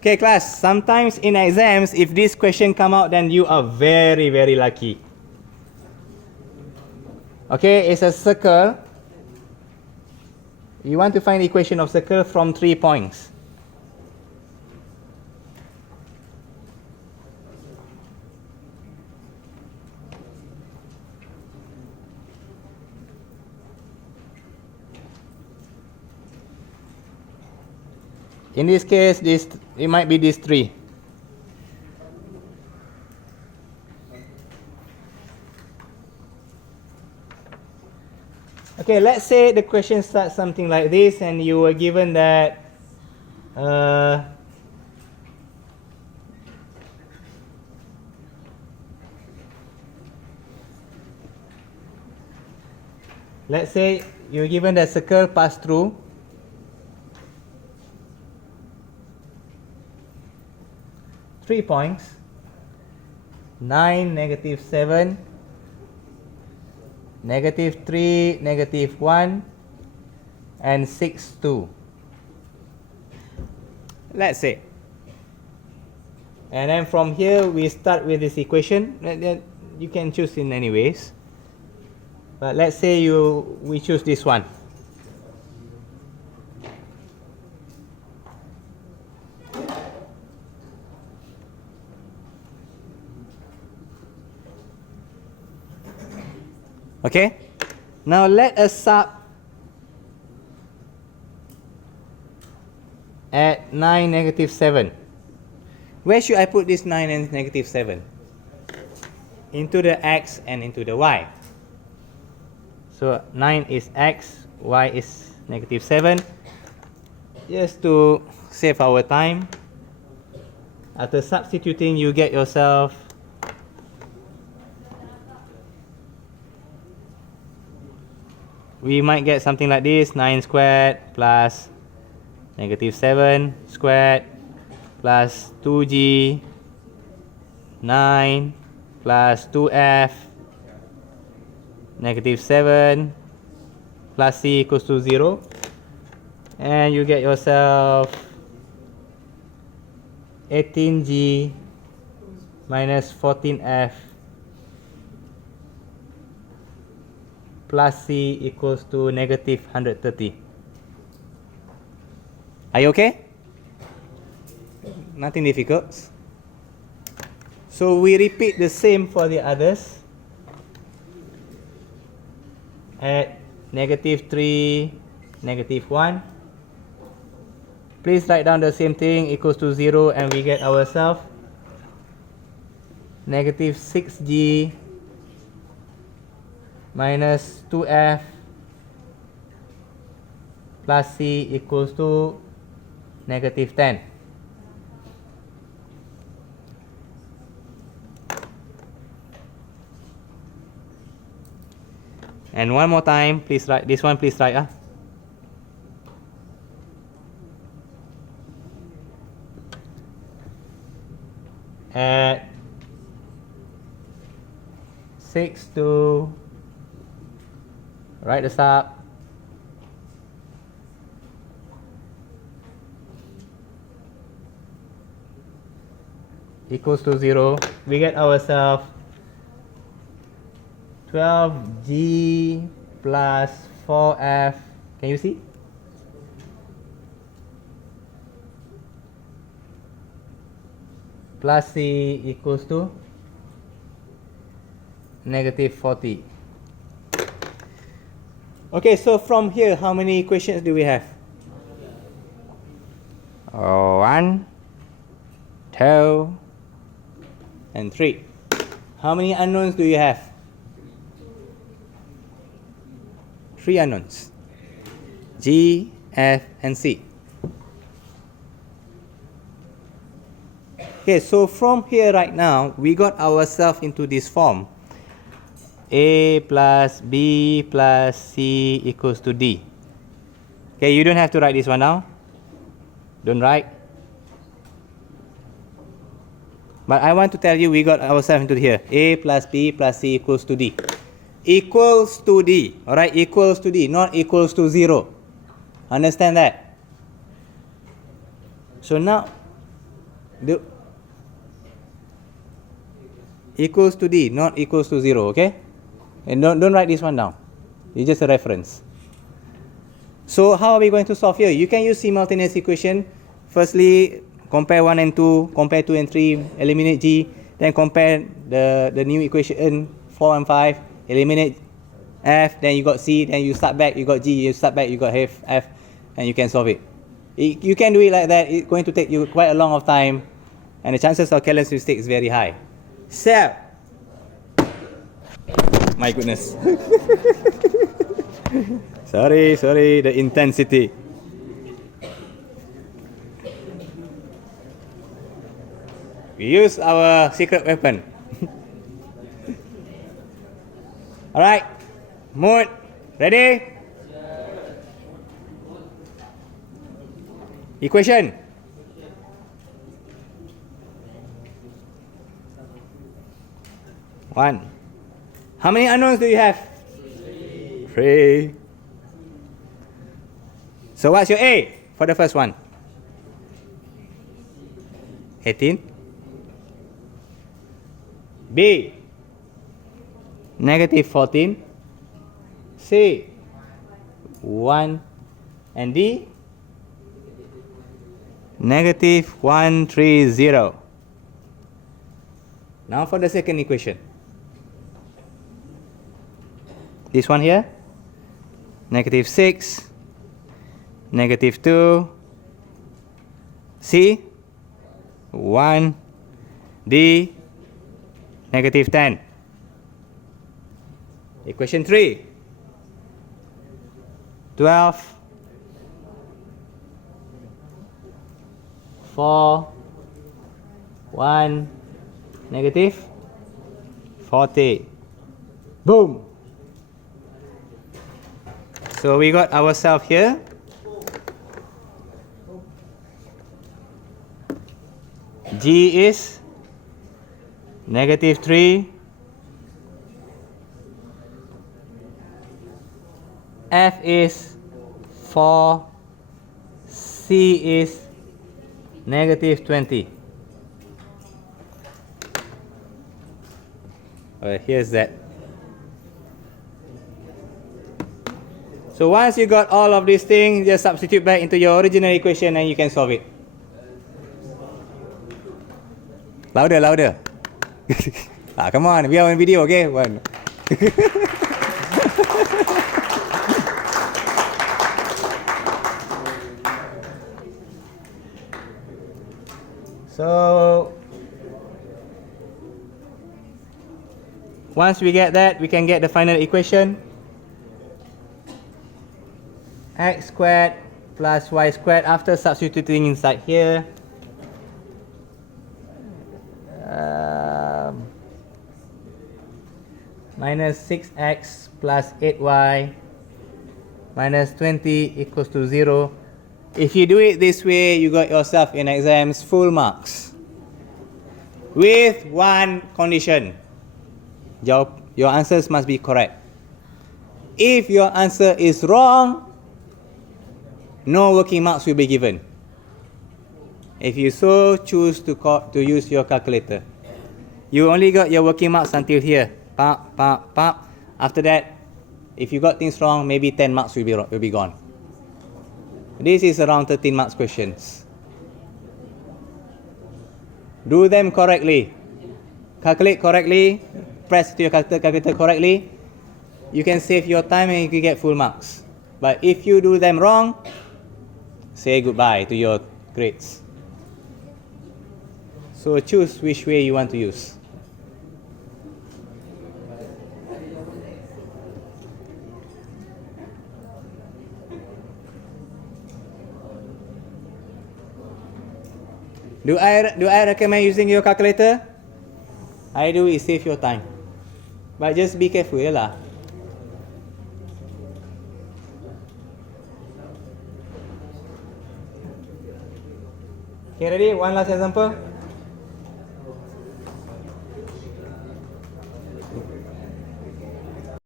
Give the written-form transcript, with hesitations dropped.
Okay, class, sometimes in exams, if this question come out, then you are very, very lucky. Okay, it's a circle. You want to find the equation of circle from 3 points. In this case, it might be these 3. Okay, let's say the question starts something like this, and you were given that let's say you're given that circle pass through three points, 9, -7, -3, -1, and 6, 2. Let's say. And then from here we start with this equation. You can choose in any ways. But let's say we choose this one. Okay, now let us sub at 9, -7. Where should I put this 9 and -7? Into the x and into the y. So 9 is x, y is -7. Just to save our time, after substituting, you get yourself we might get something like this: 9 squared plus -7 squared plus 2g, 9 plus 2f, -7 plus c equals to 0. And you get yourself 18g minus 14f plus c equals to -130. Are you okay? Nothing difficult. So we repeat the same for the others. At -3, -1. Please write down the same thing, equals to 0, and we get ourselves -6g minus 2f plus c equals to -10. And one more time, please write this one, please write. At 6 to write this up. Equals to 0. We get ourselves 12g plus 4f. Can you see? Plus c equals to -40. Okay, so from here, how many equations do we have? 1, 2, and 3. How many unknowns do you have? 3 unknowns. G, F, and C. Okay, so from here right now, we got ourselves into this form. A plus B plus C equals to D. Okay, you don't have to write this one now. Don't write. But I want to tell you we got ourselves into here. A plus B plus C equals to D. Equals to D. Alright, equals to D, not equals to 0. Understand that? So now, Do equals to D, not equals to 0, okay? And don't write this one down. It's just a reference. So how are we going to solve here? You can use simultaneous equation. Firstly, compare 1 and 2, compare 2 and 3, eliminate G, then compare the new equation 4 and 5, eliminate F, then you got C, then you start back, you got G, you start back, you got F, and you can solve it. You can do it like that. It's going to take you quite a long of time, and the chances of careless mistake is very high. So, my goodness. sorry, the intensity. We use our secret weapon. Alright, mood, ready? Equation. One. How many unknowns do you have? Three. So what's your A for the first one? 18. B, negative 14. C, 1. And D, negative 130. Now for the second equation. This one here, negative 6, negative 2, C, 1, D, negative 10. Equation 3, 12, 4, 1, negative 40. Boom! So we got ourselves here. G is negative 3. F is 4. C is negative 20. Alright, here's that. So once you got all of these things, just substitute back into your original equation and you can solve it. Louder. Come on, we are on video, okay? One. So once we get that, we can get the final equation. X squared plus y squared after substituting inside here. Minus 6x plus 8y minus 20 equals to 0. If you do it this way, you got yourself in exams full marks. With one condition. Your answers must be correct. If your answer is wrong, no working marks will be given. If you so choose to use your calculator. You only got your working marks until here. After that, if you got things wrong, maybe 10 marks will be gone. This is around 13 marks questions. Do them correctly. Calculate correctly. Press to your calculator correctly. You can save your time and you can get full marks. But if you do them wrong, say goodbye to your grades. So choose which way you want to use. Do I recommend using your calculator? I do, it save your time. But just be careful, lah. Okay, ready? One last example.